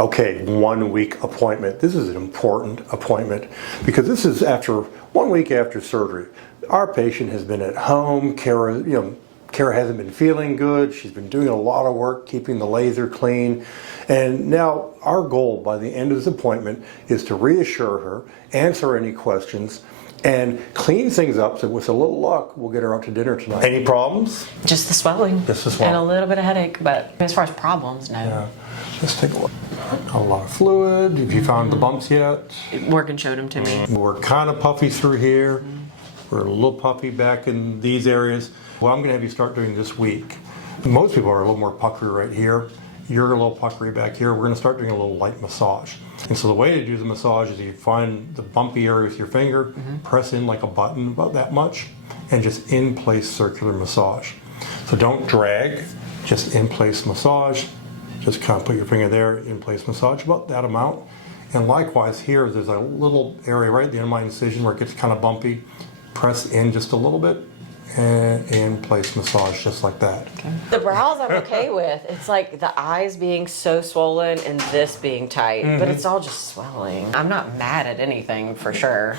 Okay, 1 week appointment. This is an important appointment because this is after 1 week after surgery. Our patient has been at home. Kara hasn't been feeling good. She's been doing a lot of work keeping the laser clean. And now our goal by the end of this appointment is to reassure her, answer any questions, and clean things up so with a little luck, we'll get her out to dinner tonight. Any problems? Just the swelling. Just the swelling. And a little bit of headache, but as far as problems, no. Yeah. Let's take a look. A lot of fluid. Have you found the bumps yet? Morgan showed them to me. We're kind of puffy through here. We're a little puffy back in these areas. Well, I'm going to have you start doing this week. Most people are a little more puckery right here. You're a little puckery back here. We're going to start doing a little light massage. And so the way to do the massage is you find the bumpy area with your finger, press in like a button about that much, and just in place circular massage. So don't drag, just in place massage. Just kind of put your finger there, in place massage, about that amount. And likewise here, there's a little area right at the end of my incision where it gets kind of bumpy. Press in just a little bit and in place massage just like that. Okay. The brows I'm okay with. It's like the eyes being so swollen and this being tight, but it's all just swelling. I'm not mad at anything for sure.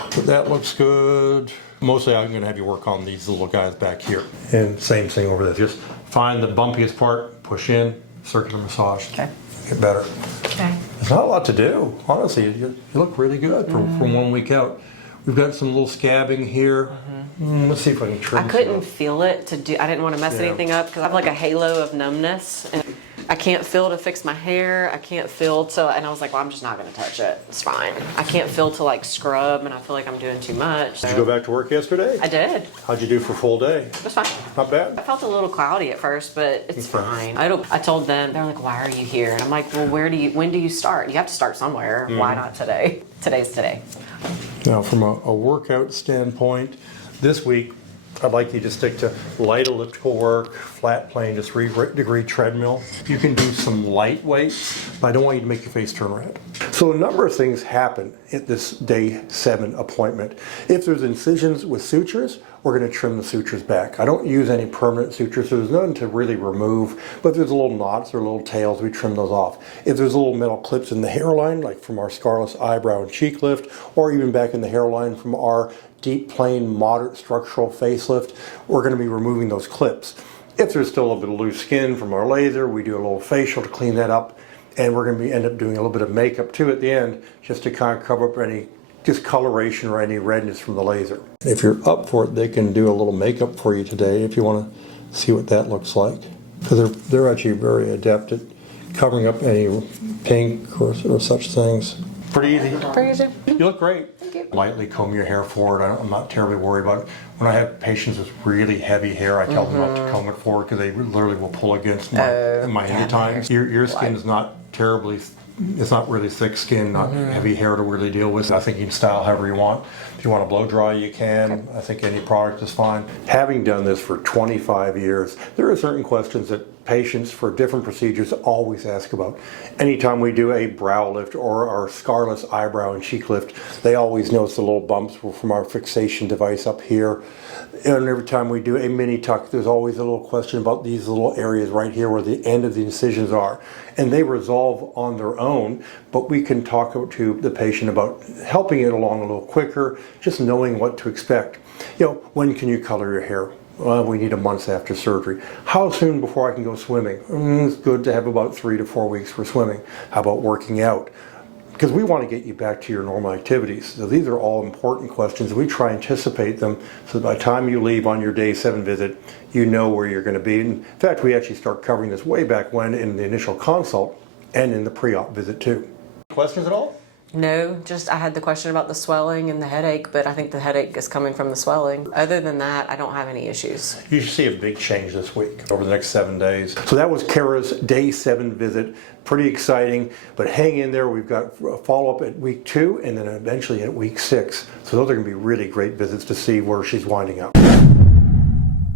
But that looks good. Mostly I'm going to have you work on these little guys back here. And same thing over there. Just find the bumpiest part, push in, circular massage. Okay. Get better. Okay. There's not a lot to do. Honestly, you look really good from 1 week out. We've got some little scabbing here. Let's see if I can trim. I couldn't feel it to do. I didn't want to mess anything up because I have like a halo of numbness, and I can't feel to fix my hair. I can't feel to, and I was like, well, I'm just not going to touch it. It's fine. I can't feel to like scrub, and I feel like I'm doing too much. So. Did you go back to work yesterday? I did. How'd you do for full day? It was fine. Not bad. I felt a little cloudy at first, but it's fine. I told them, they're like, why are you here? And I'm like, well, when do you start? You have to start somewhere. Why not today? Today's today. Now, from a workout standpoint, this week, I'd like you to stick to light elliptical work, flat plane, just 3-degree treadmill. You can do some light weights, but I don't want you to make your face turn red. So a number of things happen at this day 7 appointment. If there's incisions with sutures, we're going to trim the sutures back. I don't use any permanent sutures, so there's none to really remove, but if there's little knots or little tails, we trim those off. If there's little metal clips in the hairline, like from our Scarless eyebrow and cheek lift, or even back in the hairline from our deep plane moderate structural facelift, we're going to be removing those clips. If there's still a little bit of loose skin from our laser, we do a little facial to clean that up, and we're going to end up doing a little bit of makeup too at the end, just to kind of cover up any discoloration or any redness from the laser. If you're up for it, they can do a little makeup for you today if you want to see what that looks like. Because they're actually very adept at covering up any pink or such things. Pretty easy. Pretty easy. You look great. Thank you. Lightly comb your hair forward. I'm not terribly worried about it. When I have patients with really heavy hair, I tell them not to comb it forward because they literally will pull against my anytime. Your skin is not terribly, it's not really thick skin, not heavy hair to really deal with. I think you can style however you want. If you want to blow dry, you can. Okay. I think any product is fine. Having done this for 25 years, there are certain questions that patients for different procedures always ask about. Anytime we do a brow lift or our Scarless eyebrow and cheek lift, they always notice the little bumps from our fixation device up here. And every time we do a mini tuck, there's always a little question about these little areas right here where the end of the incisions are. And they resolve on their own, but we can talk to the patient about helping it along a little quicker, just knowing what to expect. You know, when can you color your hair? Well, we need a month after surgery. How soon before I can go swimming? It's good to have about 3 to 4 weeks for swimming. How about working out? Because we want to get you back to your normal activities. So these are all important questions. We try and anticipate them so that by the time you leave on your day 7 visit, you know where you're going to be. In fact, we actually start covering this way back when in the initial consult and in the pre-op visit too. Questions at all? No, just I had the question about the swelling and the headache, but I think the headache is coming from the swelling. Other than that, I don't have any issues. You should see a big change this week over the next 7 days. So that was Kara's day 7 visit. Pretty exciting, but hang in there. We've got a follow-up at week 2 and then eventually at week 6. So those are going to be really great visits to see where she's winding up.